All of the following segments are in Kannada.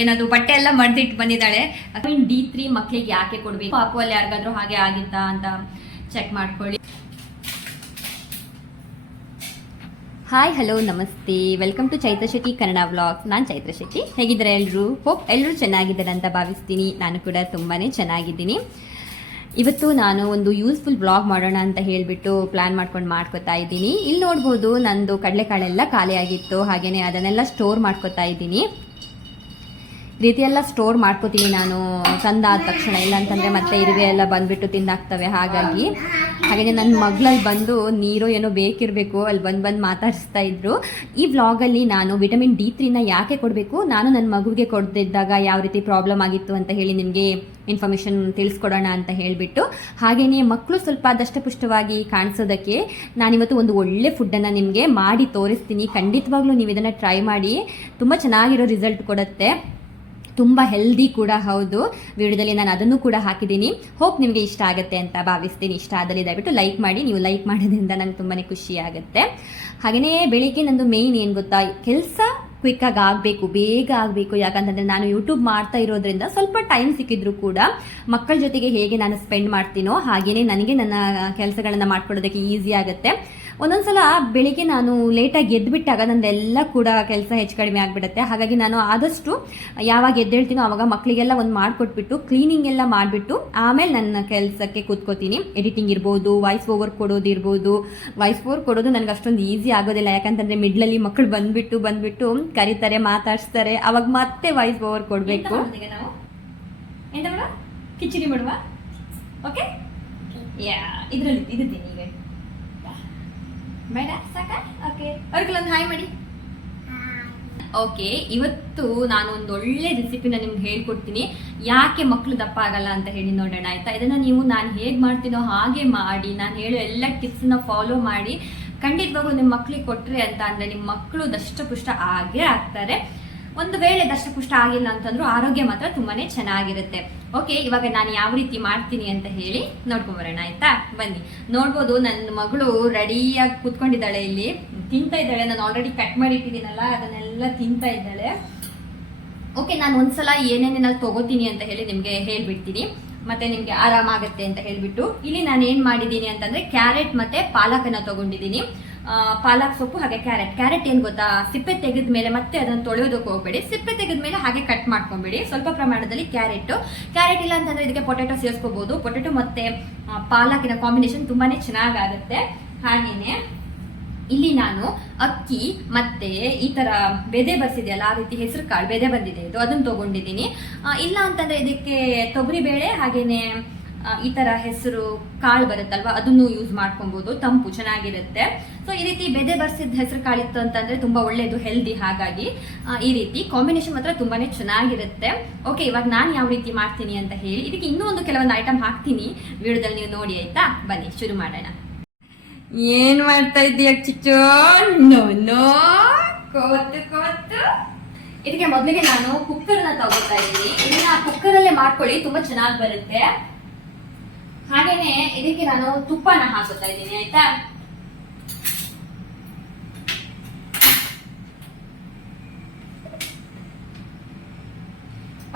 ಏನದು ಬಟ್ಟೆ ಎಲ್ಲ ಮಡ್ದಿಟ್ಟು ಬಂದಿದ್ದಾಳೆ. ವಿಟಮಿನ್ D3 ಮಕ್ಕಳಿಗೆ ಯಾಕೆ ಕೊಡ್ಬೇಕು, ಪಾಪು ಅಲ್ಲಿ ಯಾರಿಗಾದ್ರೂ ಹಾಗೆ ಆಗಿತ್ತಾ ಅಂತ ಚೆಕ್ ಮಾಡ್ಕೊಳ್ಳಿ. ಹಾಯ್ ಹಲೋ ನಮಸ್ತೆ, welcome to Chaitra Shetty Kannada vlogs. ನಾನು ಚೈತ್ರ ಶೆಟ್ಟಿ. ಹೇಗಿದ್ದಾರೆ ಎಲ್ಲರೂ? ಹೋಪ್ ಎಲ್ಲರೂ ಚೆನ್ನಾಗಿದ್ದಾರೆ ಅಂತ ಭಾವಿಸ್ತೀನಿ. ನಾನು ಕೂಡ ತುಂಬಾ ಚೆನ್ನಾಗಿದ್ದೀನಿ. ಇವತ್ತು ನಾನು ಒಂದು ಯೂಸ್ಫುಲ್ ಬ್ಲಾಗ್ ಮಾಡೋಣ ಅಂತ ಹೇಳಿಬಿಟ್ಟು ಪ್ಲ್ಯಾನ್ ಮಾಡ್ಕೊತಾ ಇದ್ದೀನಿ. ಇಲ್ಲಿ ನೋಡ್ಬೋದು ನಂದು ಕಡಲೆಕಾಳೆಲ್ಲ ಖಾಲಿ ಆಗಿತ್ತು, ಹಾಗೆಯೇ ಅದನ್ನೆಲ್ಲ ಸ್ಟೋರ್ ಮಾಡ್ಕೊತಾ ಇದ್ದೀನಿ. ರೀತಿಯೆಲ್ಲ ಸ್ಟೋರ್ ಮಾಡ್ಕೋತೀನಿ ನಾನು ತಂದಾದ ತಕ್ಷಣ, ಇಲ್ಲ ಅಂತಂದರೆ ಮತ್ತೆ ಇರುವೆ ಎಲ್ಲ ಬಂದುಬಿಟ್ಟು ತಿಂದಾಕ್ತವೆ. ಹಾಗಾಗಿ ಹಾಗೆಯೇ ನನ್ನ ಮಗಳಲ್ಲಿ ಬಂದು ನೀರು ಏನೋ ಬೇಕಿರಬೇಕು, ಅಲ್ಲಿ ಬಂದು ಮಾತಾಡಿಸ್ತಾ ಇದ್ರು. ಈ ವ್ಲಾಗಲ್ಲಿ ನಾನು ವಿಟಮಿನ್ D3ನ ಯಾಕೆ ಕೊಡಬೇಕು, ನಾನು ನನ್ನ ಮಗುವಿಗೆ ಕೊಡ್ದಿದ್ದಾಗ ಯಾವ ರೀತಿ ಪ್ರಾಬ್ಲಮ್ ಆಗಿತ್ತು ಅಂತ ಹೇಳಿ ನಿಮಗೆ ಇನ್ಫಾರ್ಮೇಷನ್ ತಿಳಿಸ್ಕೊಡೋಣ ಅಂತ ಹೇಳಿಬಿಟ್ಟು, ಹಾಗೆಯೇ ಮಕ್ಕಳು ಸ್ವಲ್ಪ ದಷ್ಟಪುಷ್ಟವಾಗಿ ಕಾಣಿಸೋದಕ್ಕೆ ನಾನಿವತ್ತು ಒಂದು ಒಳ್ಳೆ ಫುಡ್ಡನ್ನು ನಿಮಗೆ ಮಾಡಿ ತೋರಿಸ್ತೀನಿ. ಖಂಡಿತವಾಗ್ಲೂ ನೀವು ಇದನ್ನು ಟ್ರೈ ಮಾಡಿ, ತುಂಬ ಚೆನ್ನಾಗಿರೋ ರಿಸಲ್ಟ್ ಕೊಡುತ್ತೆ, ತುಂಬ ಹೆಲ್ದಿ ಕೂಡ ಹೌದು. ವಿಡಿಯೋದಲ್ಲಿ ನಾನು ಅದನ್ನು ಕೂಡ ಹಾಕಿದ್ದೀನಿ. ಹೋಪ್ ನಿಮಗೆ ಇಷ್ಟ ಆಗುತ್ತೆ ಅಂತ ಭಾವಿಸ್ತೀನಿ. ಇಷ್ಟ ಆದಲ್ಲಿ ದಯವಿಟ್ಟು ಲೈಕ್ ಮಾಡಿ. ನೀವು ಲೈಕ್ ಮಾಡೋದ್ರಿಂದ ನನಗೆ ತುಂಬಾ ಖುಷಿ ಆಗುತ್ತೆ. ಹಾಗೆಯೇ ಬೆಳಿಗ್ಗೆ ನಂದು ಮೇಯ್ನ್ ಏನು ಗೊತ್ತಾ, ಕೆಲಸ ಕ್ವಿಕ್ಕಾಗಿ ಆಗಬೇಕು, ಬೇಗ ಆಗಬೇಕು. ಯಾಕಂತಂದರೆ ನಾನು ಯೂಟ್ಯೂಬ್ ಮಾಡ್ತಾ ಇರೋದ್ರಿಂದ ಸ್ವಲ್ಪ ಟೈಮ್ ಸಿಕ್ಕಿದ್ರು ಕೂಡ ಮಕ್ಕಳ ಜೊತೆಗೆ ಹೇಗೆ ನಾನು ಸ್ಪೆಂಡ್ ಮಾಡ್ತೀನೋ ಹಾಗೆಯೇ ನನಗೆ ನನ್ನ ಕೆಲಸಗಳನ್ನು ಮಾಡ್ಕೊಳ್ಳೋದಕ್ಕೆ ಈಸಿ ಆಗುತ್ತೆ. ಒಂದೊಂದ್ಸಲ ಬೆಳಿಗ್ಗೆ ನಾನು ಲೇಟಾಗಿ ಎದ್ದುಬಿಟ್ಟಾಗ ನಂದೆಲ್ಲ ಕೂಡ ಕೆಲಸ ಹೆಚ್ಚು ಕಡಿಮೆ ಆಗಿಬಿಡುತ್ತೆ. ಹಾಗಾಗಿ ನಾನು ಆದಷ್ಟು ಯಾವಾಗ ಎದ್ದೇಳ್ತೀನೋ ಆವಾಗ ಮಕ್ಕಳಿಗೆಲ್ಲ ಒಂದು ಮಾಡಿಕೊಟ್ಬಿಟ್ಟು ಕ್ಲೀನಿಂಗ್ ಎಲ್ಲ ಮಾಡಿಬಿಟ್ಟು ಆಮೇಲೆ ನನ್ನ ಕೆಲಸಕ್ಕೆ ಕೂತ್ಕೋತೀನಿ. ಎಡಿಟಿಂಗ್ ಇರ್ಬೋದು, ವಾಯ್ಸ್ ಓವರ್ ಕೊಡೋದಿರ್ಬೋದು. ವಾಯ್ಸ್ ಓವರ್ ಕೊಡೋದು ನನಗೆ ಅಷ್ಟೊಂದು ಈಸಿ ಆಗೋದಿಲ್ಲ, ಯಾಕಂತಂದರೆ ಮಿಡ್ಲಲ್ಲಿ ಮಕ್ಕಳು ಬಂದುಬಿಟ್ಟು ಕರೀತಾರೆ, ಮಾತಾಡಿಸ್ತಾರೆ, ಅವಾಗ ಮತ್ತೆ ವಾಯ್ಸ್ ಓವರ್ ಕೊಡಬೇಕು. ನಾವು ಎಂತ ಮೇಡ ಕಿಚಡಿ ಮಾಡುವ? ಓಕೆ, ಯಾ ಇದರಲ್ಲಿ ಇದ್ದೀನಿ ಈಗ ಬೇಡ ಸಾಕ? ಓಕೆ, ಅವ್ರಿಗೆಲ್ಲೊಂದು ಹಾಯ್ ಮಾಡಿ. ಓಕೆ, ಇವತ್ತು ನಾನು ಒಂದು ಒಳ್ಳೆ ರೆಸಿಪಿನ ನಿಮ್ಗೆ ಹೇಳ್ಕೊಡ್ತೀನಿ, ಯಾಕೆ ಮಕ್ಕಳು ದಪ್ಪ ಆಗಲ್ಲ ಅಂತ ಹೇಳಿ ನೋಡೋಣ ಆಯ್ತಾ. ಇದನ್ನು ನೀವು ನಾನು ಹೇಗೆ ಮಾಡ್ತೀನೋ ಹಾಗೆ ಮಾಡಿ, ನಾನು ಹೇಳೋ ಎಲ್ಲ ಟಿಪ್ಸನ್ನ ಫಾಲೋ ಮಾಡಿ ಖಂಡಿತವಾಗ್ಲೂ ನಿಮ್ಮ ಮಕ್ಕಳಿಗೆ ಕೊಟ್ಟರೆ ಅಂತ ಅಂದರೆ ನಿಮ್ಮ ಮಕ್ಕಳು ದಷ್ಟಪುಷ್ಟ ಆಗೇ ಆಗ್ತಾರೆ. ಒಂದು ವೇಳೆ ದಷ್ಟಪುಷ್ಟ ಆಗಿಲ್ಲ ಅಂತಂದ್ರೂ ಆರೋಗ್ಯ ಮಾತ್ರ ತುಂಬಾ ಚೆನ್ನಾಗಿರುತ್ತೆ. ಓಕೆ, ಇವಾಗ ನಾನು ಯಾವ ರೀತಿ ಮಾಡ್ತೀನಿ ಅಂತ ಹೇಳಿ ನೋಡ್ಕೊಂಬರೋಣ ಆಯ್ತಾ. ಬನ್ನಿ, ನೋಡ್ಬೋದು ನನ್ನ ಮಗಳು ರೆಡಿಯಾಗಿ ಕೂತ್ಕೊಂಡಿದ್ದಾಳೆ, ಇಲ್ಲಿ ತಿಂತಾ ಇದ್ದಾಳೆ. ನಾನು ಆಲ್ರೆಡಿ ಕಟ್ ಮಾಡಿ ಇಟ್ಟಿದ್ದೀನಲ್ಲ, ಅದನ್ನೆಲ್ಲ ತಿಂತಾ ಇದ್ದಾಳೆ. ಓಕೆ, ನಾನು ಒಂದ್ಸಲ ಏನೇನೇನಲ್ಲಿ ತಗೋತೀನಿ ಅಂತ ಹೇಳಿ ನಿಮಗೆ ಹೇಳ್ಬಿಡ್ತೀನಿ, ಮತ್ತೆ ನಿಮಗೆ ಆರಾಮಾಗುತ್ತೆ ಅಂತ ಹೇಳ್ಬಿಟ್ಟು. ಇಲ್ಲಿ ನಾನು ಏನು ಮಾಡಿದ್ದೀನಿ ಅಂತಂದರೆ ಕ್ಯಾರೆಟ್ ಮತ್ತು ಪಾಲಕನ್ನು ತೊಗೊಂಡಿದ್ದೀನಿ. ಪಾಲಕ್ ಸೊಪ್ಪು ಹಾಗೆ ಕ್ಯಾರೆಟ್ ಏನು ಗೊತ್ತಾ, ಸಿಪ್ಪೆ ತೆಗೆದ ಮೇಲೆ ಮತ್ತೆ ಅದನ್ನು ತೊಳೆಯೋದಕ್ಕೆ ಹೋಗಬೇಡಿ. ಸಿಪ್ಪೆ ತೆಗೆದ ಮೇಲೆ ಹಾಗೆ ಕಟ್ ಮಾಡ್ಕೊಂಬೇಡಿ. ಸ್ವಲ್ಪ ಪ್ರಮಾಣದಲ್ಲಿ ಕ್ಯಾರೆಟ್ ಇಲ್ಲ ಅಂತಂದರೆ ಇದಕ್ಕೆ ಪೊಟೆಟೊ ಸೇರಿಸ್ಕೋಬೋದು. ಪೊಟೆಟೊ ಮತ್ತು ಪಾಲಕಿನ ಕಾಂಬಿನೇಷನ್ ತುಂಬಾ ಚೆನ್ನಾಗಾಗುತ್ತೆ. ಹಾಗೆಯೇ ಇಲ್ಲಿ ನಾನು ಅಕ್ಕಿ ಮತ್ತೆ ಈ ತರ ಬೆದೆ ಬರ್ಸಿದೆಯಲ್ಲ, ಆ ರೀತಿ ಹೆಸರು ಕಾಳು ಬೆದೆ ಬಂದಿದೆ ಇದು, ಅದನ್ನು ತಗೊಂಡಿದ್ದೀನಿ. ಇಲ್ಲ ಅಂತಂದ್ರೆ ಇದಕ್ಕೆ ತೊಗರಿಬೇಳೆ ಹಾಗೇನೆ ಈ ತರ ಹೆಸರು ಕಾಳು ಬರುತ್ತಲ್ವ, ಅದನ್ನು ಯೂಸ್ ಮಾಡ್ಕೊಬಹುದು, ತಂಪು ಚೆನ್ನಾಗಿರುತ್ತೆ. ಸೊ ಈ ರೀತಿ ಬೆದೆ ಬರ್ಸಿದ ಹೆಸರು ಕಾಳಿತ್ತು ಅಂತಂದ್ರೆ ತುಂಬಾ ಒಳ್ಳೇದು, ಹೆಲ್ದಿ. ಹಾಗಾಗಿ ಈ ರೀತಿ ಕಾಂಬಿನೇಷನ್ ಮಾತ್ರ ತುಂಬಾನೇ ಚೆನ್ನಾಗಿರುತ್ತೆ. ಓಕೆ, ಇವಾಗ ನಾನು ಯಾವ ರೀತಿ ಮಾಡ್ತೀನಿ ಅಂತ ಹೇಳಿ, ಇದಕ್ಕೆ ಇನ್ನೂ ಒಂದು ಕೆಲವೊಂದು ಐಟಮ್ ಹಾಕ್ತೀನಿ, ವಿಡಿಯೋದಲ್ಲಿ ನೀವು ನೋಡಿ ಆಯ್ತಾ. ಬನ್ನಿ ಶುರು ಮಾಡೋಣ. ಏನ್ ಮಾಡ್ತಾ ಇದ್ದೀಯ ಚಿಚ್ಚು? ನೋ ಕೋತು. ಇದಕ್ಕೆ ಮೊದಲಿಗೆ ನಾನು ಕುಕ್ಕರ್ನ ತಗೋತಾ ಇದ್ದೀನಿ. ಇದನ್ನ ಕುಕ್ಕರಲ್ಲೇ ಮಾಡ್ಕೊಳ್ಳಿ, ತುಂಬಾ ಚೆನ್ನಾಗಿ ಬರುತ್ತೆ. ಹಾಗೇನೆ ಇದಕ್ಕೆ ನಾನು ತುಪ್ಪನ ಹಾಕುತ್ತಾ ಇದ್ದೀನಿ ಆಯ್ತಾ.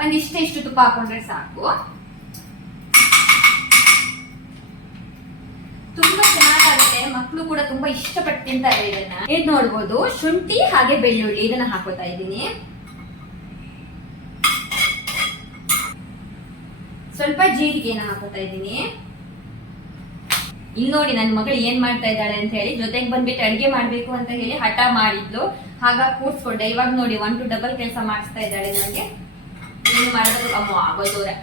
ಒಂದಿಷ್ಟು ತುಪ್ಪ ಹಾಕೊಂಡ್ರೆ ಸಾಕು. ತುಂಬಾ ಚೆನ್ನಾಗಾಗುತ್ತೆ, ಮಕ್ಕಳು ಕೂಡ ತುಂಬಾ ಇಷ್ಟಪಟ್ಟು ತಿಂತಾರೆ ಇದನ್ನ. ಇದು ನೋಡ್ಬೋದು, ಶುಂಠಿ ಹಾಗೆ ಬೆಳ್ಳುಳ್ಳಿ ಇದನ್ನ ಹಾಕೋತಾ ಇದ್ದೀನಿ. ಸ್ವಲ್ಪ ಜೀರಿಗೆನ ಹಾಕೋತಾ ಇದ್ದೀನಿ. ಇಲ್ಲಿ ನೋಡಿ ನನ್ನ ಮಗಳು ಏನ್ ಮಾಡ್ತಾ ಇದ್ದಾಳೆ ಅಂತ ಹೇಳಿ, ಜೊತೆಗೆ ಬಂದ್ಬಿಟ್ಟು ಅಡಿಗೆ ಮಾಡ್ಬೇಕು ಅಂತ ಹೇಳಿ ಹಠ ಮಾಡಿದ್ಲು, ಹಾಗ ಕೂಡ್ಸ್ಕೊಂಡೆ. ಇವಾಗ ನೋಡಿ 1 to ಡಬಲ್ ಕೆಲಸ ಮಾಡಿಸ್ತಾ ಇದ್ದಾಳೆ ನನಗೆ. ಏನು ಮಾಡೋದು ಅಮ್ಮ ಆಗೋದವ್ರೆ,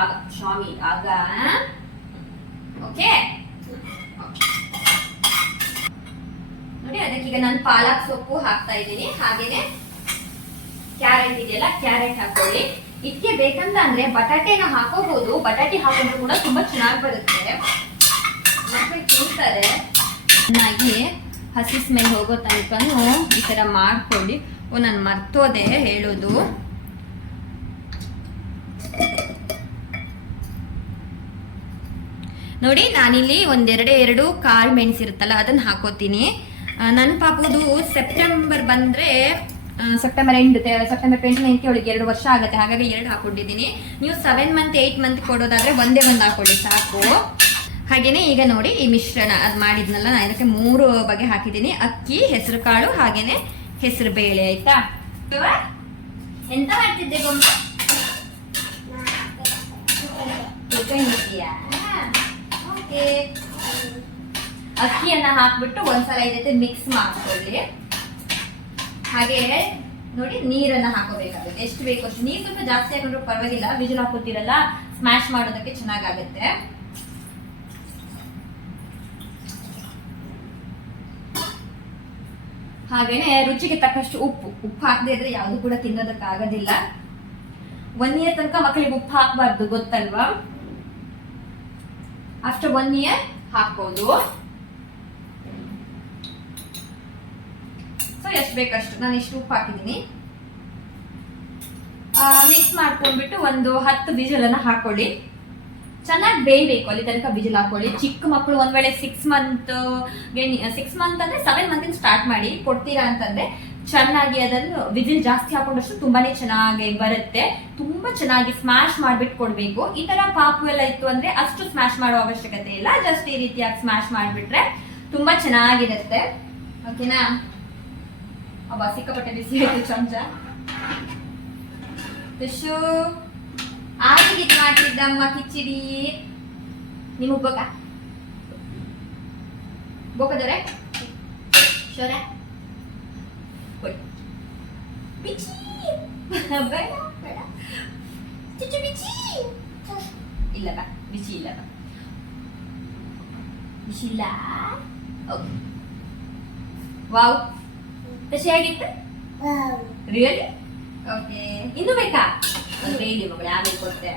ಆಗ ಸ್ವಾಮಿ ಆಗ. ಓಕೆ ನೋಡಿ, ಅದಕ್ಕೀಗ ನಾನು ಪಾಲಕ್ ಸೊಪ್ಪು ಹಾಕ್ತಾ ಇದ್ದೀನಿ. ಹಾಗೇನೆ ಕ್ಯಾರೆಟ್ ಇದೆಯಲ್ಲ, ಕ್ಯಾರೆಟ್ ಹಾಕೊಳ್ಳಿ. ಇದಕ್ಕೆ ಬೇಕಂತ ಅಂದ್ರೆ ಬಟಾಟೆನ ಹಾಕೋಬಹುದು, ಬಟಾಟೆ ಹಾಕೊಂಡ್ರು ಕೂಡ ತುಂಬಾ ಚೆನ್ನಾಗಿ ಬರುತ್ತೆ, ಮಕ್ಕಳು ತಿಂತಾರೆ. ಚೆನ್ನಾಗಿ ಹಸಿ ಸ್ಮೆಲ್ ಹೋಗೋ ತನಕನೂ ಈ ತರ ಮಾಡ್ಕೊಳ್ಳಿ. ನಾನು ಮರ್ತೋದೆ ಹೇಳೋದು. ನೋಡಿ, ನಾನಿಲ್ಲಿ ಒಂದೆರಡು ಕಾಳು ಮೆಣಸಿರುತ್ತಲ್ಲ ಅದನ್ನ ಹಾಕೋತೀನಿ. ನನ್ನ ಪಾಪುದು ಸೆಪ್ಟೆಂಬರ್ ಬಂದ್ರೆ ಸೆಪ್ಟೆಂಬರ್ ಎಂಡ್ ಸೆಪ್ಟೆಂಬರ್ 29 ಅವಳಿಗೆ 2 ವರ್ಷ ಆಗುತ್ತೆ. ಹಾಗಾಗಿ 2 ಹಾಕೊಂಡಿದ್ದೀನಿ. ನೀವು 7 ಮಂತ್ 8 ಮಂತ್ ಕೊಡೋದಾದ್ರೆ ಒಂದೇ ಒಂದು ಹಾಕೊಳ್ಳಿ ಸಾಕು. ಹಾಗೇನೆ ಈಗ ನೋಡಿ ಈ ಮಿಶ್ರಣ ಅದು ಮಾಡಿದ್ನಲ್ಲ, ನಾನು ಇದಕ್ಕೆ 3 ಬಗೆ ಹಾಕಿದ್ದೀನಿ. ಅಕ್ಕಿ, ಹೆಸರು ಕಾಳು, ಹಾಗೇನೆ ಹೆಸರು ಬೇಳೆ. ಆಯ್ತಾ? ಎಂತ ಮಾಡ್ತಿದ್ದೆ ಗೊಂಬೆ? ಓಕೆ, ಅಕ್ಕಿಯನ್ನ ಹಾಕ್ಬಿಟ್ಟು ಒಂದ್ಸಲ ಇದಕ್ಕೆ ಮಿಕ್ಸ್ ಮಾಡ್ಕೊಳ್ಳಿ. ಹಾಗೆ ನೋಡಿ ನೀರನ್ನ ಹಾಕೋಬೇಕಾಗುತ್ತೆ. ಎಷ್ಟು ಬೇಕು ಅಷ್ಟು ನೀರು. ಸ್ವಲ್ಪ ಜಾಸ್ತಿ ಹಾಕೊಂಡ್ರು ಪರವಾಗಿಲ್ಲ, ವಿಜಿಲ್ ಹಾಕೋತಿರಲ್ಲ ಸ್ಮ್ಯಾಶ್ ಮಾಡೋದಕ್ಕೆ ಚೆನ್ನಾಗಾಗುತ್ತೆ. ಹಾಗೇನೆ ರುಚಿಗೆ ತಕ್ಕಷ್ಟು ಉಪ್ಪು ಹಾಕದೇ ಇದ್ರೆ ಯಾವುದು ಕೂಡ ತಿನ್ನೋದಕ್ಕೆ ಆಗೋದಿಲ್ಲ. 1 ಇಯರ್ ತನಕ ಮಕ್ಕಳಿಗೆ ಉಪ್ಪು ಹಾಕಬಾರ್ದು, ಗೊತ್ತಲ್ವಾ? ಆಫ್ಟರ್ 1 ಇಯರ್ ಹಾಕ್ಬೋದು. ಸೊ ಎಷ್ಟು ಬೇಕಷ್ಟು, ನಾನು ಇಷ್ಟು ಉಪ್ಪು ಹಾಕಿದ್ದೀನಿ. ಮಿಕ್ಸ್ ಮಾಡ್ಕೊಂಡ್ಬಿಟ್ಟು ಒಂದು 10 ವಿಜಿಲನ್ನ ಹಾಕೊಳ್ಳಿ. ಚೆನ್ನಾಗಿ ಬೇಯಬೇಕು, ಅಲ್ಲಿ ತನಕ ವಿಜಿಲ್ ಹಾಕೊಳ್ಳಿ. ಚಿಕ್ಕ ಮಕ್ಕಳು ಒಂದ್ ವೇಳೆ 6 ಮಂತ್ ಅಂದ್ರೆ 7 ಮಂತ್ ಸ್ಟಾರ್ಟ್ ಮಾಡಿ ಕೊಡ್ತೀರಾ ಅಂತಂದ್ರೆ ಚೆನ್ನಾಗಿ ಅದನ್ನು ವಿಜಿಲ್ ಜಾಸ್ತಿ ಹಾಕೊಂಡಷ್ಟು ತುಂಬಾನೇ ಚೆನ್ನಾಗಿ ಬರುತ್ತೆ. ತುಂಬಾ ಚೆನ್ನಾಗಿ ಸ್ಮ್ಯಾಶ್ ಮಾಡ್ಬಿಟ್ಟು ಕೊಡ್ಬೇಕು. ಈ ತರ ಪಾಪು ಎಲ್ಲ ಇತ್ತು ಅಂದ್ರೆ ಅಷ್ಟು ಸ್ಮ್ಯಾಶ್ ಮಾಡೋ ಅವಶ್ಯಕತೆ ಇಲ್ಲ, ಜಸ್ಟ್ ಈ ರೀತಿಯಾಗಿ ಸ್ಮ್ಯಾಶ್ ಮಾಡ್ಬಿಟ್ರೆ ತುಂಬಾ ಚೆನ್ನಾಗಿರುತ್ತೆ. ಓಕೆನಾ? ಅಬ್ಬಾ ಸಿಕ್ಕಾಪಟ್ಟೆ ಬಿಸಿ ಆಯ್ತು ಚಮಚ. ಟಿಶ್ಯೂ ಆಗಿದ್ದು ಮಾಡ್ತಿದ್ದಮ್ಮ ಕಿಚಿಡಿ. ನಿಮಗ್ ಬೋಕದವ್ರೆ ಶೋರ ಬಿಚಿ ಬೇಡ ಬೇಡ ಚಿಚ್ಚು ಬಿಚಿ ಇಲ್ಲ ಬಾ, ಬಿಸಿ ಇಲ್ಲ ಬಾ, ಬಿಸಿ ಇಲ್ಲ. ವಾವ್, ಖುಷಿಯಾಗಿತ್ತು ರಿಯಲಿ? ಓಕೆ, ಇನ್ನು ಬೇಕಾ? ಒಂದು ಹೇಳಿ ಮಗಳು, ಆಮೇಲೆ ಕೊಡ್ತೆ.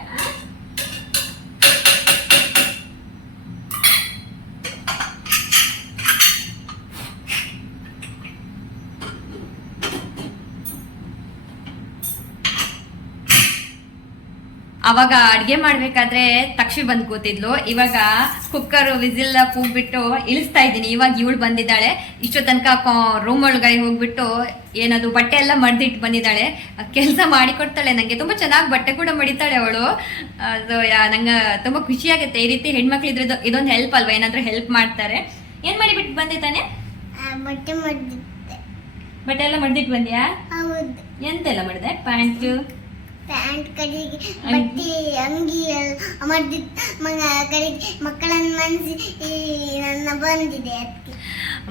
ಅವಾಗ ಅಡ್ಗೆ ಮಾಡ್ಬೇಕಾದ್ರೆ ತಕ್ಷಿ ಬಂದ್ ಕೂತಿದ್ಲು. ಇವಾಗ ಕುಕ್ಕರ್ ವಿಸಿಲ್ ಕೂಗ್ಬಿಟ್ಟು ಇಳಿಸ್ತಾ ಇದ್ದೀನಿ. ಇವಾಗ ಇವಳು ಬಂದಿದ್ದಾಳೆ. ಇಷ್ಟೋ ತನಕ ರೂಮ್ ಒಳಗಡೆ ಹೋಗ್ಬಿಟ್ಟು ಏನದು ಬಟ್ಟೆ ಎಲ್ಲ ಮಡ್ದಿಟ್ಟು ಬಂದಿದ್ದಾಳೆ. ಕೆಲಸ ಮಾಡಿಕೊಡ್ತಾಳೆ ನಂಗೆ. ತುಂಬಾ ಚೆನ್ನಾಗಿ ಬಟ್ಟೆ ಕೂಡ ಮಡಿತಾಳೆ ಅವಳು. ಅದು ನಂಗೆ ತುಂಬಾ ಖುಷಿ ಆಗುತ್ತೆ. ಈ ರೀತಿ ಹೆಣ್ಮಕ್ಳು ಇದ್ರೆ ಇದೊಂದು ಹೆಲ್ಪ್ ಅಲ್ವಾ, ಏನಾದ್ರೂ ಹೆಲ್ಪ್ ಮಾಡ್ತಾರೆ. ಏನ್ ಮಾಡಿಬಿಟ್ಟು ಬಂದೆ ತಾನೆ? ಬಟ್ಟೆ ಎಲ್ಲ ಮಡ್ದಿಟ್ಟು ಬಂದ್ಯಾ? ಎಂತೆಲ್ಲ ಮಾಡಿದೆ? ಪ್ಯಾಂಟ್ ಕಡೆಗೆ ಬಟ್ಟೆ ಅಂಗಿ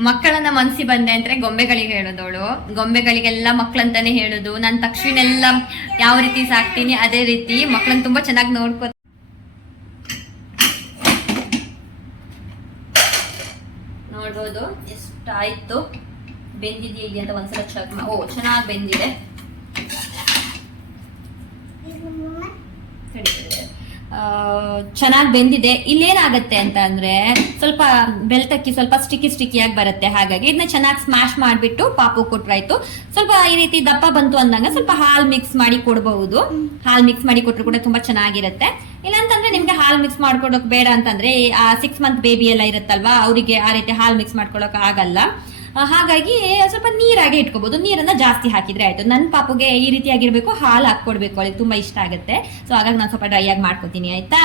ಮಕ್ಕಳನ್ನ ಮನ್ಸಿ ಬಂದೆ ಅಂದ್ರೆ ಗೊಂಬೆಗಳಿಗೆ ಹೇಳೋದವಳು. ಗೊಂಬೆಗಳಿಗೆಲ್ಲ ಮಕ್ಕಳಂತಾನೆ ಹೇಳುದು. ನಾನು ತಕ್ಷಣೆಲ್ಲ ಯಾವ ರೀತಿ ಸಾಕ್ತೀನಿ ಅದೇ ರೀತಿ ಮಕ್ಕಳನ್ನ ತುಂಬಾ ಚೆನ್ನಾಗಿ ನೋಡ್ಕೊ. ನೋಡ್ಬೋದು ಎಷ್ಟಾಯ್ತು, ಬೆಂದಿದೆಯಾ ಅಂತ ಒಂದ್ಸಲ ಚೆಕ್. ಓ, ಚೆನ್ನಾಗಿ ಬೆಂದಿದೆ. ಚೆನ್ನಾಗಿ ಬೆಂದಿದೆ. ಇಲ್ಲೇನಾಗತ್ತೆ ಅಂತ ಅಂದ್ರೆ ಸ್ವಲ್ಪ ಬೆಳ್ತಕ್ಕಿ ಸ್ವಲ್ಪ ಸ್ಟಿಕ್ಕಿಯಾಗಿ ಬರುತ್ತೆ. ಹಾಗಾಗಿ ಇದನ್ನ ಚೆನ್ನಾಗಿ ಸ್ಮ್ಯಾಶ್ ಮಾಡಿಬಿಟ್ಟು ಪಾಪು ಕೊಟ್ರಾಯ್ತು. ಸ್ವಲ್ಪ ಈ ರೀತಿ ದಪ್ಪ ಬಂತು ಅಂದಾಗ ಸ್ವಲ್ಪ ಹಾಲು ಮಿಕ್ಸ್ ಮಾಡಿ ಕೊಡಬಹುದು. ಹಾಲು ಮಿಕ್ಸ್ ಮಾಡಿ ಕೊಟ್ಟರು ಕೂಡ ತುಂಬಾ ಚೆನ್ನಾಗಿರುತ್ತೆ. ಇಲ್ಲಾಂತಂದ್ರೆ ನಿಮ್ಗೆ ಹಾಲು ಮಿಕ್ಸ್ ಮಾಡ್ಕೊಡೋಕ್ ಬೇಡ ಅಂತಂದ್ರೆ ಆ 6 ಮಂತ್ ಬೇಬಿ ಎಲ್ಲ ಇರುತ್ತಲ್ವಾ, ಅವರಿಗೆ ಆ ರೀತಿ ಹಾಲು ಮಿಕ್ಸ್ ಮಾಡ್ಕೊಳಕ್ ಆಗಲ್ಲ. ಹಾಗಾಗಿ ಸ್ವಲ್ಪ ನೀರಾಗೆ ಇಟ್ಕೋಬಹುದು. ನೀರನ್ನ ಜಾಸ್ತಿ ಹಾಕಿದ್ರೆ ಆಯ್ತು. ನನ್ನ ಪಾಪುಗೆ ಈ ರೀತಿಯಾಗಿರ್ಬೇಕು, ಹಾಲು ಹಾಕೊಡ್ಬೇಕು, ಅವಳಿಗೆ ತುಂಬಾ ಇಷ್ಟ ಆಗುತ್ತೆ. ಸೊ ಹಾಗಾಗಿ ನಾನು ಸ್ವಲ್ಪ ಡ್ರೈ ಆಗಿ ಮಾಡ್ಕೋತೀನಿ. ಆಯ್ತಾ?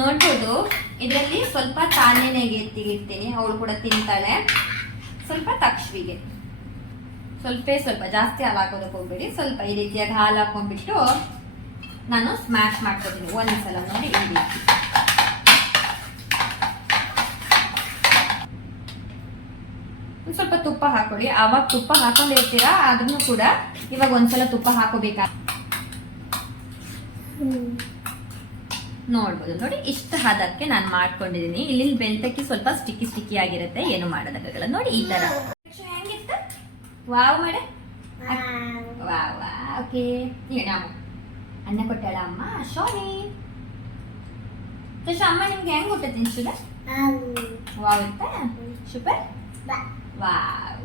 ನೋಡ್ಬೋದು ಇದರಲ್ಲಿ ಸ್ವಲ್ಪ ತಾನೇನೆಗೆ ಎತ್ತಿಗಿರ್ತೀನಿ, ಅವಳು ಕೂಡ ತಿಂತಾಳೆ. ಸ್ವಲ್ಪ ತಕ್ಷವಿಗೆ ಸ್ವಲ್ಪ ಜಾಸ್ತಿ ಹಾಲು ಹಾಕೋದಕ್ಕೆ ಹೋಗ್ಬೇಡಿ. ಸ್ವಲ್ಪ ಈ ರೀತಿಯಾಗಿ ಹಾಲು ಹಾಕೊಂಡ್ಬಿಟ್ಟು ನಾನು ಸ್ಮ್ಯಾಶ್ ಮಾಡ್ಕೊತೀನಿ ಒಂದ್ಸಲ. ನೋಡಿ ಈ ರೀತಿ ಸ್ವಲ್ಪ ತುಪ್ಪ ಹಾಕೊಳ್ಳಿ. ಆವಾಗ ತುಪ್ಪ ಹಾಕೊಂಡಿರ್ತೀರಾ, ಅದನ್ನು ಕೂಡ ಇವಾಗ ಒಂದ್ಸಲ ತುಪ್ಪ ಹಾಕೋಬೇಕಾ. ನೋಡ್ಬೋದು ನೋಡಿ ಇಷ್ಟ ಹದಕ್ಕೆ ನಾನು ಮಾಡ್ಕೊಂಡಿದೀನಿ. ಇಲ್ಲಿ ಬೆಳ್ತಕ್ಕಿ ಸ್ವಲ್ಪ ಸ್ಟಿಕ್ಕಿ ಆಗಿರುತ್ತೆ, ಏನು ಮಾಡೋದಕ್ಕಾಗಲ್ಲ. ನೋಡಿ ಈ ತರ ಹೆಂಗಿತ್ತು? ವಾವ್ ಮಾಡೆ. Wow, okay. ಅನ್ನ ಕೊಟ್ಟಾಳ ಅಮ್ಮ ಶೋನಿ. ಅಮ್ಮ ನಿಮ್ಗೆ ಹೆಂಗ್ ಊಟ ತಿನ್ಸಿದ? ವಾವ್ ಇತ್ತ? ಸೂಪರ್. ವಾವ್.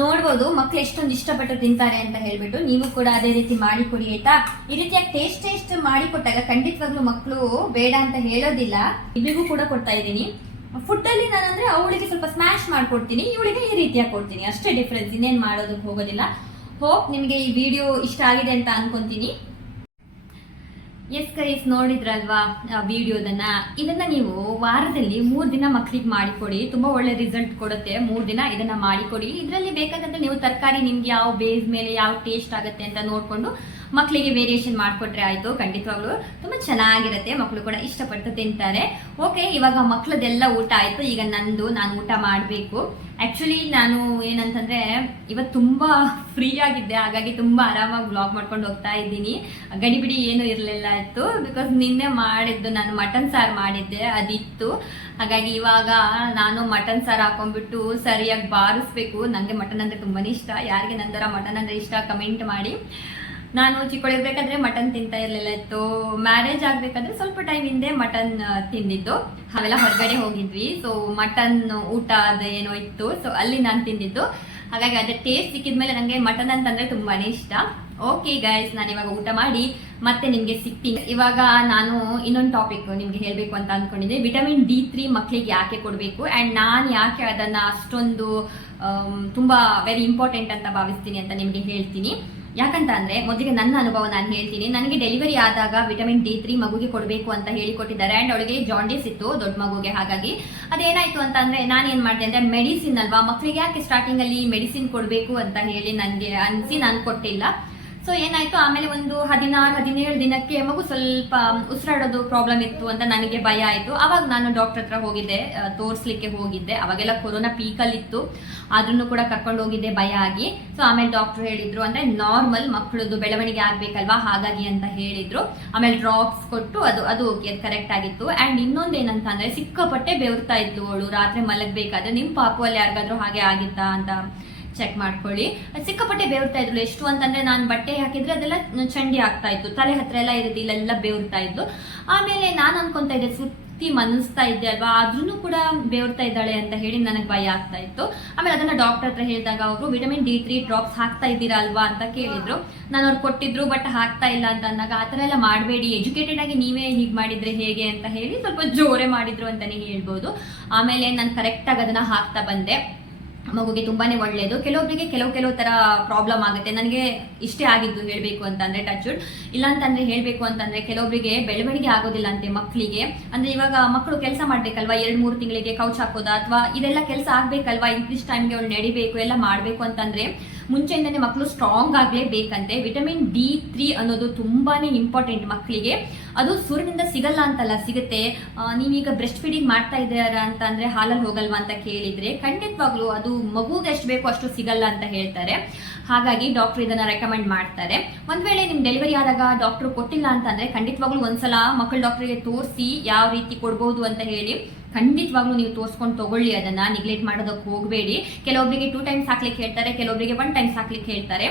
ನೋಡ್ಬೋದು ಮಕ್ಳು ಎಷ್ಟೊಂದು ಇಷ್ಟಪಟ್ಟು ತಿಂತಾರೆ ಅಂತ ಹೇಳ್ಬಿಟ್ಟು ನೀವು ಕೂಡ ಅದೇ ರೀತಿ ಮಾಡಿಕೊಡಿ ಆಯ್ತಾ. ಈ ರೀತಿಯಾಗಿ ಟೇಸ್ಟ್ ಮಾಡಿ ಕೊಟ್ಟಾಗ ಖಂಡಿತವಾಗ್ಲೂ ಮಕ್ಕಳು ಬೇಡ ಅಂತ ಹೇಳೋದಿಲ್ಲ. ಇಬ್ಬರಿಗೂ ಕೂಡ ಕೊಡ್ತಾ ಇದ್ದೀನಿ. ಫುಡ್ ಅಲ್ಲಿ ನಾನಂದ್ರೆ ಅವಳಿಗೆ ಸ್ವಲ್ಪ ಸ್ಮ್ಯಾಶ್ ಮಾಡ್ಕೊಡ್ತೀನಿ, ಇವಳಿಗೆ ಈ ರೀತಿಯಾಗಿ ಕೊಡ್ತೀನಿ, ಅಷ್ಟೇ ಡಿಫ್ರೆನ್ಸ್, ಇನ್ನೇನು ಮಾಡೋದಕ್ಕೆ ಹೋಗೋದಿಲ್ಲ. ಹೋಪ್ ನಿಮಗೆ ಈ ವಿಡಿಯೋ ಇಷ್ಟ ಆಗಿದೆ ಅಂತ ಅನ್ಕೊಂತೀನಿ. ಎಸ್ ಗೈಸ್, ನೋಡಿದ್ರಲ್ವಾ ವಿಡಿಯೋದನ್ನ. ಇದನ್ನ ನೀವು ವಾರದಲ್ಲಿ 3 ದಿನ ಮಕ್ಕಳಿಗೆ ಮಾಡಿಕೊಡಿ, ತುಂಬಾ ಒಳ್ಳೆ ರಿಸಲ್ಟ್ ಕೊಡುತ್ತೆ. 3 ದಿನ ಇದನ್ನ ಮಾಡಿಕೊಡಿ. ಇದರಲ್ಲಿ ಬೇಕಾದಂದ್ರೆ ನೀವು ತರಕಾರಿ ನಿಮ್ಗೆ ಯಾವ ಬೇಸ್ ಮೇಲೆ ಯಾವ ಟೇಸ್ಟ್ ಆಗುತ್ತೆ ಅಂತ ನೋಡ್ಕೊಂಡು ಮಕ್ಕಳಿಗೆ ವೇರಿಯೇಷನ್ ಮಾಡಿಕೊಟ್ರೆ ಆಯ್ತು. ಖಂಡಿತವಾಗ್ಲೂ ತುಂಬಾ ಚೆನ್ನಾಗಿರುತ್ತೆ, ಮಕ್ಕಳು ಕೂಡ ಇಷ್ಟಪಟ್ಟು ತಿಂತಾರೆ. ಓಕೆ, ಇವಾಗ ಮಕ್ಕಳದೆಲ್ಲ ಊಟ ಆಯ್ತು, ಈಗ ನಾನು ಊಟ ಮಾಡಬೇಕು. ಆಕ್ಚುಲಿ ನಾನು ಏನಂತಂದ್ರೆ ಇವತ್ತು ತುಂಬಾ ಫ್ರೀ ಆಗಿದ್ದೆ, ಹಾಗಾಗಿ ತುಂಬಾ ಆರಾಮಾಗಿ ವ್ಲಾಗ್ ಮಾಡ್ಕೊಂಡು ಹೋಗ್ತಾ ಇದ್ದೀನಿ. ಗಡಿಬಿಡಿ ಏನು ಇರಲಿಲ್ಲ ಇತ್ತು, ಬಿಕಾಸ್ ನಿನ್ನೆ ಮಾಡಿದ್ದು ನಾನು ಮಟನ್ ಸಾರು ಮಾಡಿದ್ದೆ, ಅದಿತ್ತು. ಹಾಗಾಗಿ ಇವಾಗ ನಾನು ಮಟನ್ ಸಾರು ಹಾಕೊಂಡ್ಬಿಟ್ಟು ಸರಿಯಾಗಿ ಬಾರಿಸ್ಬೇಕು. ನಂಗೆ ಮಟನ್ ಅಂದ್ರೆ ತುಂಬಾನೇ ಇಷ್ಟ. ಯಾರಿಗೆ ನಂತರ ಮಟನ್ ಅಂದ್ರೆ ಇಷ್ಟ ಕಮೆಂಟ್ ಮಾಡಿ. ನಾನು ಚಿಕ್ಕವಳಿರ್ಬೇಕಾದ್ರೆ ಮಟನ್ ತಿಂತಾ ಇರ್ಲಿಲ್ಲ ಇತ್ತು. ಮ್ಯಾರೇಜ್ ಆಗ್ಬೇಕಾದ್ರೆ ಸ್ವಲ್ಪ ಟೈಮ್ ಹಿಂದೆ ಮಟನ್ ತಿಂದಿದ್ದು. ಅವೆಲ್ಲ ಹೊರಗಡೆ ಹೋಗಿದ್ವಿ, ಸೊ ಮಟನ್ ಊಟ ಅದೇನೋ ಇತ್ತು, ಸೊ ಅಲ್ಲಿ ನಾನು ತಿಂದಿದ್ದು. ಹಾಗಾಗಿ ಅದ್ರ ಟೇಸ್ಟ್ ಸಿಕ್ಕಿದ್ಮೇಲೆ ನಂಗೆ ಮಟನ್ ಅಂತಂದ್ರೆ ತುಂಬಾನೇ ಇಷ್ಟ. ಓಕೆ ಗೈಸ್, ನಾನು ಇವಾಗ ಊಟ ಮಾಡಿ ಮತ್ತೆ ನಿಮ್ಗೆ ಸಿಗ್ತೀನಿ. ಇವಾಗ ನಾನು ಇನ್ನೊಂದು ಟಾಪಿಕ್ ನಿಮ್ಗೆ ಹೇಳ್ಬೇಕು ಅಂತ ಅನ್ಕೊಂಡಿದ್ದೆ. ವಿಟಮಿನ್ D3 ಮಕ್ಕಳಿಗೆ ಯಾಕೆ ಕೊಡಬೇಕು ಅಂಡ್ ನಾನು ಯಾಕೆ ಅದನ್ನ ಅಷ್ಟೊಂದು ತುಂಬಾ ವೆರಿ ಇಂಪಾರ್ಟೆಂಟ್ ಅಂತ ಭಾವಿಸ್ತೀನಿ ಅಂತ ನಿಮ್ಗೆ ಹೇಳ್ತೀನಿ. ಯಾಕಂತ ಅಂದ್ರೆ ಮೊದಲಿಗೆ ನನ್ನ ಅನುಭವ ನಾನು ಹೇಳ್ತೀನಿ. ನನಗೆ ಡೆಲಿವರಿ ಆದಾಗ ವಿಟಮಿನ್ D3 ಮಗುಗೆ ಕೊಡಬೇಕು ಅಂತ ಹೇಳಿಕೊಟ್ಟಿದ್ದಾರೆ. ಅಂಡ್ ಅವಳಿಗೆ ಜಾಂಡಿಸ್ ಇತ್ತು, ದೊಡ್ಡ ಮಗುಗೆ. ಹಾಗಾಗಿ ಅದೇನಾಯ್ತು ಅಂತ ಅಂದ್ರೆ ನಾನು ಏನ್ ಮಾಡಿದೆ ಅಂದ್ರೆ ಮೆಡಿಸಿನ್ ಅಲ್ವಾ, ಮಕ್ಕಳಿಗೆ ಯಾಕೆ ಸ್ಟಾರ್ಟಿಂಗ್ ಅಲ್ಲಿ ಮೆಡಿಸಿನ್ ಕೊಡಬೇಕು ಅಂತ ಹೇಳಿ ನನಗೆ ಅನ್ಸಿ ನಾನು ಕೊಟ್ಟಿಲ್ಲ. ಸೊ ಏನಾಯ್ತು, ಆಮೇಲೆ ಒಂದು 16-17 ದಿನಕ್ಕೆ ಮಗು ಸ್ವಲ್ಪ ಉಸಿರಾಡೋದು ಪ್ರಾಬ್ಲಮ್ ಇತ್ತು ಅಂತ ನನಗೆ ಭಯ ಆಯ್ತು. ಅವಾಗ ನಾನು ಡಾಕ್ಟರ್ ಹತ್ರ ಹೋಗಿದ್ದೆ, ತೋರಿಸ್ಲಿಕ್ಕೆ ಹೋಗಿದ್ದೆ. ಅವಾಗೆಲ್ಲ ಕೊರೋನಾ ಪೀಕಲ್ಲಿ ಇತ್ತು, ಆದ್ರೂ ಕೂಡ ಕರ್ಕೊಂಡು ಹೋಗಿದ್ದೆ ಭಯ ಆಗಿ. ಸೊ ಆಮೇಲೆ ಡಾಕ್ಟರ್ ಹೇಳಿದ್ರು ಅಂದ್ರೆ ನಾರ್ಮಲ್ ಮಕ್ಕಳದ್ದು ಬೆಳವಣಿಗೆ ಆಗ್ಬೇಕಲ್ವಾ, ಹಾಗಾಗಿ ಅಂತ ಹೇಳಿದ್ರು. ಆಮೇಲೆ ಡ್ರಾಪ್ಸ್ ಕೊಟ್ಟು ಅದು ಕರೆಕ್ಟ್ ಆಗಿತ್ತು. ಅಂಡ್ ಇನ್ನೊಂದು ಏನಂತ ಅಂದ್ರೆ ಸಿಕ್ಕಾಪಟ್ಟೆ ಬೆವರ್ತಾ ಇದ್ಲು ಅವಳು ರಾತ್ರಿ ಮಲಗಬೇಕಾದ್ರೆ. ನಿಮ್ ಪಾಪು ಅಲ್ಲಿ ಯಾರಿಗಾದ್ರೂ ಹಾಗೆ ಆಗಿತ್ತಾ ಅಂತ ಚೆಕ್ ಮಾಡ್ಕೊಳ್ಳಿ. ಸಿಕ್ಕಾಪಟ್ಟೆ ಬೆವರ್ತಾ ಇದ್ರು. ಎಷ್ಟು ಅಂತಂದ್ರೆ ನಾನು ಬಟ್ಟೆ ಹಾಕಿದ್ರೆ ಅದೆಲ್ಲ ಚಂಡಿ ಆಗ್ತಾ ಇತ್ತು, ತಲೆ ಹತ್ರ ಎಲ್ಲ ಇರೋದಿಲ್ಲ, ಎಲ್ಲ ಬೆವರ್ತಾ ಇದ್ದು. ಆಮೇಲೆ ನಾನು ಅನ್ಕೊಂತ ಇದ್ದೆ ಸುತ್ತಿ ಮನಸ್ತಾ ಇದ್ದೆ ಅಲ್ವಾ, ಆದ್ರೂ ಕೂಡ ಬೆವರ್ತಾ ಇದ್ದಾಳೆ ಅಂತ ಹೇಳಿ ನನಗೆ ಭಯ ಆಗ್ತಾ ಇತ್ತು. ಆಮೇಲೆ ಅದನ್ನ ಡಾಕ್ಟರ್ ಹತ್ರ ಹೇಳಿದಾಗ ಅವರು ವಿಟಮಿನ್ D3 ಡ್ರಾಪ್ಸ್ ಹಾಕ್ತಾ ಇದ್ದೀರಾ ಅಲ್ವಾ ಅಂತ ಕೇಳಿದ್ರು. ನಾನು ಅವ್ರು ಕೊಟ್ಟಿದ್ರು, ಬಟ್ ಹಾಕ್ತಾ ಇಲ್ಲ ಅಂತ ಅಂದಾಗ ಆ ಥರ ಎಲ್ಲ ಮಾಡಬೇಡಿ, ಎಜುಕೇಟೆಡ್ ಆಗಿ ನೀವೇ ಹೀಗೆ ಮಾಡಿದ್ರೆ ಹೇಗೆ ಅಂತ ಹೇಳಿ ಸ್ವಲ್ಪ ಜೋರೆ ಮಾಡಿದ್ರು ಅಂತಾನೆ ಹೇಳ್ಬೋದು. ಆಮೇಲೆ ನಾನು ಕರೆಕ್ಟ್ ಆಗಿ ಅದನ್ನ ಹಾಕ್ತಾ ಬಂದೆ. ಮಗುಗೆ ತುಂಬಾನೇ ಒಳ್ಳೇದು. ಕೆಲವೊಬ್ಬರಿಗೆ ಕೆಲವು ತರ ಪ್ರಾಬ್ಲಮ್ ಆಗುತ್ತೆ. ನನಗೆ ಇಷ್ಟೇ ಆಗಿದ್ದು ಹೇಳ್ಬೇಕು ಅಂತಂದ್ರೆ, ಟಚ್ವುಡ್. ಇಲ್ಲ ಅಂತಂದ್ರೆ ಹೇಳ್ಬೇಕು ಅಂತಂದ್ರೆ ಕೆಲವೊಬ್ಬರಿಗೆ ಬೆಳವಣಿಗೆ ಆಗೋದಿಲ್ಲ ಅಂತೆ ಮಕ್ಕಳಿಗೆ. ಅಂದ್ರೆ ಇವಾಗ ಮಕ್ಕಳು ಕೆಲಸ ಮಾಡ್ಬೇಕಲ್ವಾ, 2-3 ತಿಂಗಳಿಗೆ ಕೌಚ್ ಹಾಕೋದಾ ಅಥವಾ ಇದೆಲ್ಲ ಕೆಲಸ ಆಗ್ಬೇಕಲ್ವಾ, ಇಂತಿಷ್ಟು ಟೈಮ್ಗೆ ಅವ್ಳು ನಡಿಬೇಕು ಎಲ್ಲ ಮಾಡ್ಬೇಕು ಅಂತಂದ್ರೆ ಮುಂಚೆಯಿಂದನೇ ಮಕ್ಕಳು ಸ್ಟ್ರಾಂಗ್ ಆಗ್ಲೇಬೇಕಂತೆ. ವಿಟಮಿನ್ D3 ಅನ್ನೋದು ತುಂಬಾನೇ ಇಂಪಾರ್ಟೆಂಟ್ ಮಕ್ಕಳಿಗೆ. ಅದು ಸೂರ್ಯನಿಂದ ಸಿಗಲ್ಲ ಅಂತಲ್ಲ, ಸಿಗುತ್ತೆ. ನೀವೀಗ ಬ್ರೆಸ್ಟ್ ಫೀಡಿಂಗ್ ಮಾಡ್ತಾ ಇದ್ದಾರ ಅಂತ ಅಂದ್ರೆ ಹಾಲಲ್ಲಿ ಹೋಗಲ್ವಾ ಅಂತ ಕೇಳಿದ್ರೆ ಖಂಡಿತವಾಗ್ಲೂ ಅದು ಮಗುಗೆ ಎಷ್ಟು ಬೇಕೋ ಅಷ್ಟು ಸಿಗಲ್ಲ ಅಂತ ಹೇಳ್ತಾರೆ. ಹಾಗಾಗಿ ಡಾಕ್ಟರ್ ಇದನ್ನ ರೆಕಮೆಂಡ್ ಮಾಡ್ತಾರೆ. ಒಂದ್ ವೇಳೆ ನಿಮ್ ಡೆಲಿವರಿ ಆದಾಗ ಡಾಕ್ಟರ್ ಕೊಟ್ಟಿಲ್ಲ ಅಂತಂದ್ರೆ ಖಂಡಿತವಾಗ್ಲೂ ಒಂದ್ಸಲ ಮಕ್ಕಳ ಡಾಕ್ಟರ್ಗೆ ತೋರಿಸಿ ಯಾವ ರೀತಿ ಕೊಡ್ಬೋದು ಅಂತ ಹೇಳಿ ಖಂಡಿತವಾಗ್ಲೂ ನೀವು ತೋರಿಸ್ಕೊಂಡು ತಗೊಳ್ಳಿ. ಅದನ್ನ ನಿಗ್ಲೆಕ್ಟ್ ಮಾಡೋದಕ್ಕೆ ಹೋಗಬೇಡಿ. ಕೆಲವೊಬ್ಬರಿಗೆ 2 ಟೈಮ್ಸ್ ಹಾಕ್ಲಿಕ್ಕೆ ಹೇಳ್ತಾರೆ, ಕೆಲವೊಬ್ಬರಿಗೆ 1 ಟೈಮ್ಸ್ ಹಾಕ್ಲಿಕ್ಕೆ ಹೇಳ್ತಾರೆ.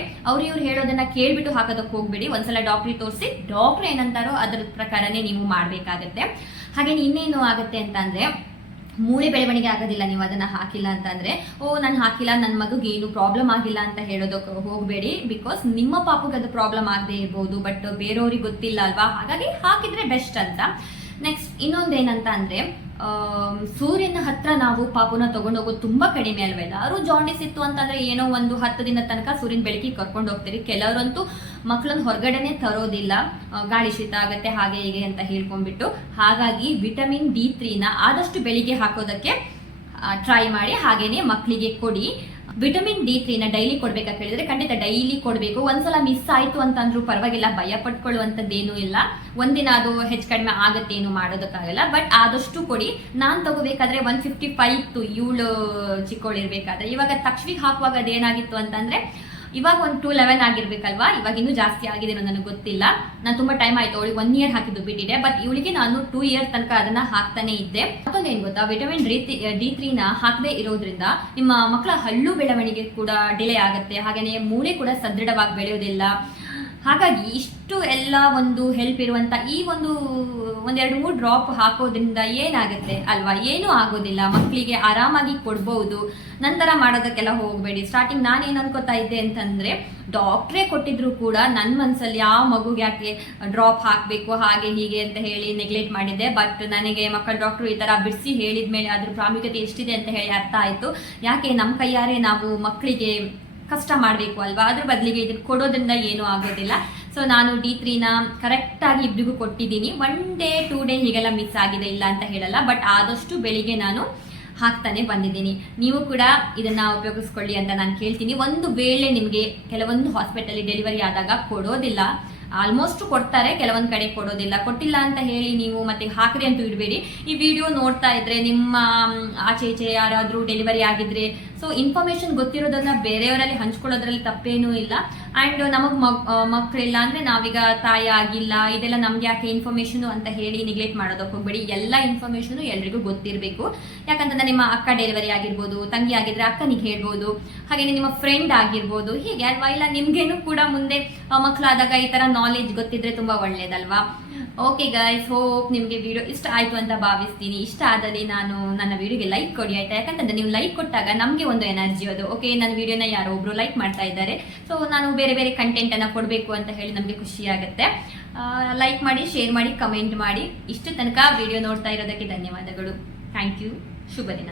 ಇವ್ರು ಹೇಳೋದನ್ನ ಕೇಳ್ಬಿಟ್ಟು ಹಾಕೋದಕ್ಕೆ ಹೋಗ್ಬೇಡಿ. ಒಂದ್ಸಲ ಡಾಕ್ಟ್ರಿಗೆ ತೋರಿಸಿ ಡಾಕ್ಟರ್ ಏನಂತಾರೋ ಅದ್ರ ಪ್ರಕಾರನೇ ನೀವು ಮಾಡ್ಬೇಕಾಗತ್ತೆ. ಹಾಗೆ ಇನ್ನೇನು ಆಗುತ್ತೆ ಅಂತ ಅಂದ್ರೆ ಮೂಳೆ ಬೆಳವಣಿಗೆ ಆಗೋದಿಲ್ಲ ನೀವು ಅದನ್ನ ಹಾಕಿಲ್ಲ ಅಂತಂದ್ರೆ. ನಾನು ಹಾಕಿಲ್ಲ, ನನ್ನ ಮಗುಗೆ ಏನು ಪ್ರಾಬ್ಲಮ್ ಆಗಿಲ್ಲ ಅಂತ ಹೇಳೋದಕ್ಕೆ ಹೋಗಬೇಡಿ. ಬಿಕಾಸ್ ನಿಮ್ಮ ಪಾಪುಗೆ ಅದು ಪ್ರಾಬ್ಲಮ್ ಆಗದೆ ಇರ್ಬೋದು, ಬಟ್ ಬೇರೆಯವ್ರಿಗೆ ಗೊತ್ತಿಲ್ಲ ಅಲ್ವಾ, ಹಾಗಾಗಿ ಹಾಕಿದ್ರೆ ಬೆಸ್ಟ್ ಅಂತ. ನೆಕ್ಸ್ಟ್ ಇನ್ನೊಂದೇನಂತ ಅಂದ್ರೆ ಸೂರ್ಯನ ಹತ್ರ ನಾವು ಪಾಪುನ ತಗೊಂಡೋಗೋದು ತುಂಬಾ ಕಡಿಮೆ ಅಲ್ವಾ. ಎಲ್ಲರೂ ಜಾಂಡಿಸ್ ಇತ್ತು ಅಂತಂದ್ರೆ ಏನೋ ಒಂದು 10 ದಿನದ ತನಕ ಸೂರ್ಯನ ಬೆಳಕಿಗೆ ಕರ್ಕೊಂಡು ಹೋಗ್ತೀರಿ. ಕೆಲವರಂತೂ ಮಕ್ಕಳನ್ನ ಹೊರಗಡೆನೆ ತರೋದಿಲ್ಲ, ಗಾಳಿ ಶೀತ ಆಗತ್ತೆ ಹಾಗೆ ಹೀಗೆ ಅಂತ ಹೇಳ್ಕೊಂಡ್ಬಿಟ್ಟು. ಹಾಗಾಗಿ ವಿಟಮಿನ್ D3ನ ಆದಷ್ಟು ಬೆಳಿಗ್ಗೆ ಹಾಕೋದಕ್ಕೆ ಟ್ರೈ ಮಾಡಿ, ಹಾಗೇನೆ ಮಕ್ಕಳಿಗೆ ಕೊಡಿ. ವಿಟಮಿನ್ D3ನ ಡೈಲಿ ಕೊಡ್ಬೇಕಾ ಕೇಳಿದ್ರೆ ಖಂಡಿತ ಡೈಲಿ ಕೊಡಬೇಕು. ಒಂದ್ಸಲ ಮಿಸ್ ಆಯ್ತು ಅಂತಂದ್ರೂ ಪರವಾಗಿಲ್ಲ, ಭಯ ಪಟ್ಕೊಳ್ಳುವಂಥದ್ದೇನೂ ಇಲ್ಲ. ಒಂದಿನ ಅದು ಹೆಚ್ಚು ಕಡಿಮೆ ಆಗತ್ತೆ, ಏನು ಮಾಡೋದಕ್ಕಾಗಲ್ಲ, ಬಟ್ ಆದಷ್ಟು ಕೊಡಿ. ನಾನು ತಗೋಬೇಕಾದ್ರೆ 155 ಇತ್ತು ಇವಳು ಚಿಕ್ಕವಳಿರ್ಬೇಕಾದ್ರೆ. ಇವಾಗ ತಕ್ಷಣಿಗೆ ಹಾಕುವಾಗ ಅದೇನಾಗಿತ್ತು ಅಂತಂದ್ರೆ ಇವಾಗ ಒಂದು 211 ಆಗಿರ್ಬೇಕಲ್ವಾ, ಇವಾಗ ಇನ್ನೂ ಜಾಸ್ತಿ ಆಗಿದೆ ನನಗೆ ಗೊತ್ತಿಲ್ಲ. ನಾನು ತುಂಬಾ ಟೈಮ್ ಆಯ್ತು, ಅವಳಿಗೆ 1 ಇಯರ್ ಹಾಕಿದ್ದು ಬಿಟ್ಟಿದೆ, ಬಟ್ ಇವಳಿಗೆ ನಾನು 2 ಇಯರ್ ತನಕ ಅದನ್ನ ಹಾಕ್ತಾನೆ ಇದ್ದೆ. ಮತ್ತೊಂದು ಏನ್ ಗೊತ್ತಾ, ವಿಟಮಿನ್ D3ನ ಹಾಕದೇ ಇರೋದ್ರಿಂದ ನಿಮ್ಮ ಮಕ್ಕಳ ಹಲ್ಲು ಬೆಳವಣಿಗೆ ಕೂಡ ಡಿಲೇ ಆಗುತ್ತೆ, ಹಾಗೇನೆ ಮೂಳೆ ಕೂಡ ಸದೃಢವಾಗಿ ಬೆಳೆಯೋದಿಲ್ಲ. ಹಾಗಾಗಿ ಇಷ್ಟು ಇಷ್ಟು ಎಲ್ಲ ಒಂದು ಹೆಲ್ಪ್ ಇರುವಂತ ಈ ಒಂದೆರಡು ಮೂರು ಡ್ರಾಪ್ ಹಾಕೋದ್ರಿಂದ ಏನಾಗುತ್ತೆ ಅಲ್ವಾ? ಏನೂ ಆಗೋದಿಲ್ಲ. ಮಕ್ಕಳಿಗೆ ಆರಾಮಾಗಿ ಕೊಡ್ಬಹುದು. ನಂತರ ಮಾಡೋದಕ್ಕೆಲ್ಲ ಹೋಗಬೇಡಿ. ಸ್ಟಾರ್ಟಿಂಗ್ ನಾನೇನು ಅನ್ಕೋತಾ ಇದ್ದೆ ಅಂತಂದ್ರೆ, ಡಾಕ್ಟ್ರೇ ಕೊಟ್ಟಿದ್ರು ಕೂಡ ನನ್ನ ಮನಸ್ಸಲ್ಲಿ ಆ ಮಗುಗೆ ಯಾಕೆ ಡ್ರಾಪ್ ಹಾಕಬೇಕು ಹಾಗೆ ಹೀಗೆ ಅಂತ ಹೇಳಿ ನೆಗ್ಲೆಕ್ಟ್ ಮಾಡಿದ್ದೆ. ಬಟ್ ನನಗೆ ಮಕ್ಕಳ ಡಾಕ್ಟ್ರು ಈ ತರ ಬಿಡಿಸಿ ಹೇಳಿದ್ಮೇಲೆ ಅದ್ರ ಪ್ರಾಮುಖ್ಯತೆ ಎಷ್ಟಿದೆ ಅಂತ ಹೇಳಿ ಅರ್ಥ ಆಯ್ತು. ಯಾಕೆ ನಮ್ಮ ಕೈಯಾರೆ ನಾವು ಮಕ್ಕಳಿಗೆ ಕಷ್ಟ ಮಾಡಬೇಕು ಅಲ್ವಾ? ಅದ್ರ ಬದಲಿಗೆ ಇದನ್ನು ಕೊಡೋದ್ರಿಂದ ಏನೂ ಆಗೋದಿಲ್ಲ. ಸೊ ನಾನು D3ನ ಕರೆಕ್ಟಾಗಿ ಇಬ್ಬರಿಗೂ ಕೊಟ್ಟಿದ್ದೀನಿ. 1 ಡೇ 2 ಡೇ ಹೀಗೆಲ್ಲ ಮಿಸ್ ಆಗಿದೆ, ಇಲ್ಲ ಅಂತ ಹೇಳಲ್ಲ. ಬಟ್ ಆದಷ್ಟು ಬೆಳಿಗ್ಗೆ ನಾನು ಹಾಕ್ತಾನೆ ಬಂದಿದ್ದೀನಿ. ನೀವು ಕೂಡ ಇದನ್ನ ಉಪಯೋಗಿಸ್ಕೊಳ್ಳಿ ಅಂತ ನಾನು ಕೇಳ್ತೀನಿ. ಒಂದು ವೇಳೆ ನಿಮಗೆ ಕೆಲವೊಂದು ಹಾಸ್ಪಿಟಲ್ ಡೆಲಿವರಿ ಆದಾಗ ಕೊಡೋದಿಲ್ಲ, ಆಲ್ಮೋಸ್ಟ್ ಕೊಡ್ತಾರೆ, ಕೆಲವೊಂದು ಕಡೆ ಕೊಡೋದಿಲ್ಲ. ಕೊಟ್ಟಿಲ್ಲ ಅಂತ ಹೇಳಿ ನೀವು ಮತ್ತೆ ಹಾಕ್ರಿ ಅಂತೂ ಇಡಬೇಡಿ. ಈ ವಿಡಿಯೋ ನೋಡ್ತಾ ಇದ್ರೆ ನಿಮ್ಮ ಆಚೆ ಈಚೆ ಯಾರಾದರೂ ಡೆಲಿವರಿ ಆಗಿದ್ರೆ ಸೊ ಇನ್ಫಾರ್ಮೇಶನ್ ಗೊತ್ತಿರೋದನ್ನ ಬೇರೆಯವರಲ್ಲಿ ಹಂಚ್ಕೊಳ್ಳೋದ್ರಲ್ಲಿ ತಪ್ಪೇನೂ ಇಲ್ಲ. ಆ್ಯಂಡ್ ನಮಗೆ ಮಕ್ಕಳಿಲ್ಲ ಅಂದರೆ ನಾವೀಗ ತಾಯಿ ಆಗಿಲ್ಲ, ಇದೆಲ್ಲ ನಮ್ಗೆ ಯಾಕೆ ಇನ್ಫಾರ್ಮೇಷನು ಅಂತ ಹೇಳಿ ನೆಗ್ಲೆಕ್ಟ್ ಮಾಡೋದಕ್ಕೆ ಹೋಗ್ಬೇಡಿ. ಎಲ್ಲ ಇನ್ಫಾರ್ಮೇಷನು ಎಲ್ರಿಗೂ ಗೊತ್ತಿರಬೇಕು. ಯಾಕಂತಂದ್ರೆ ನಿಮ್ಮ ಅಕ್ಕ ಡೆಲಿವರಿ ಆಗಿರ್ಬೋದು, ತಂಗಿ ಆಗಿದ್ರೆ ಅಕ್ಕನಿಗೆ ಹೇಳ್ಬೋದು, ಹಾಗೆಯೇ ನಿಮ್ಮ ಫ್ರೆಂಡ್ ಆಗಿರ್ಬೋದು, ಹೀಗೆ ಅಲ್ವಾ? ಇಲ್ಲ ನಿಮ್ಗೇನು ಕೂಡ ಮುಂದೆ ಮಕ್ಕಳಾದಾಗ ಈ ಥರ ನಾಲೆಜ್ ಗೊತ್ತಿದ್ರೆ ತುಂಬ ಒಳ್ಳೇದಲ್ವಾ? ಓಕೆ ಗೈಸ್, ಹೋಪ್ ನಿಮಗೆ ವಿಡಿಯೋ ಇಷ್ಟ ಆಯಿತು ಅಂತ ಭಾವಿಸ್ತೀನಿ. ಇಷ್ಟ ಆದಲ್ಲಿ ನಾನು ನನ್ನ ವಿಡಿಯೋಗೆ ಲೈಕ್ ಕೊಡಿ ಆಯ್ತಾ? ಯಾಕಂತಂದ್ರೆ ನೀವು ಲೈಕ್ ಕೊಟ್ಟಾಗ ನಮಗೆ ಒಂದು ಎನರ್ಜಿ ಅದು. ಓಕೆ, ನನ್ನ ವಿಡಿಯೋನ ಯಾರೋ ಒಬ್ರು ಲೈಕ್ ಮಾಡ್ತಾ ಇದ್ದಾರೆ, ಸೊ ನಾನು ಬೇರೆ ಬೇರೆ ಕಂಟೆಂಟನ್ನು ಕೊಡಬೇಕು ಅಂತ ಹೇಳಿ ನಮಗೆ ಖುಷಿ ಆಗುತ್ತೆ. ಲೈಕ್ ಮಾಡಿ, ಶೇರ್ ಮಾಡಿ, ಕಮೆಂಟ್ ಮಾಡಿ. ಇಷ್ಟು ತನಕ ವಿಡಿಯೋ ನೋಡ್ತಾ ಇರೋದಕ್ಕೆ ಧನ್ಯವಾದಗಳು. Thank you. ಶುಭ ದಿನ.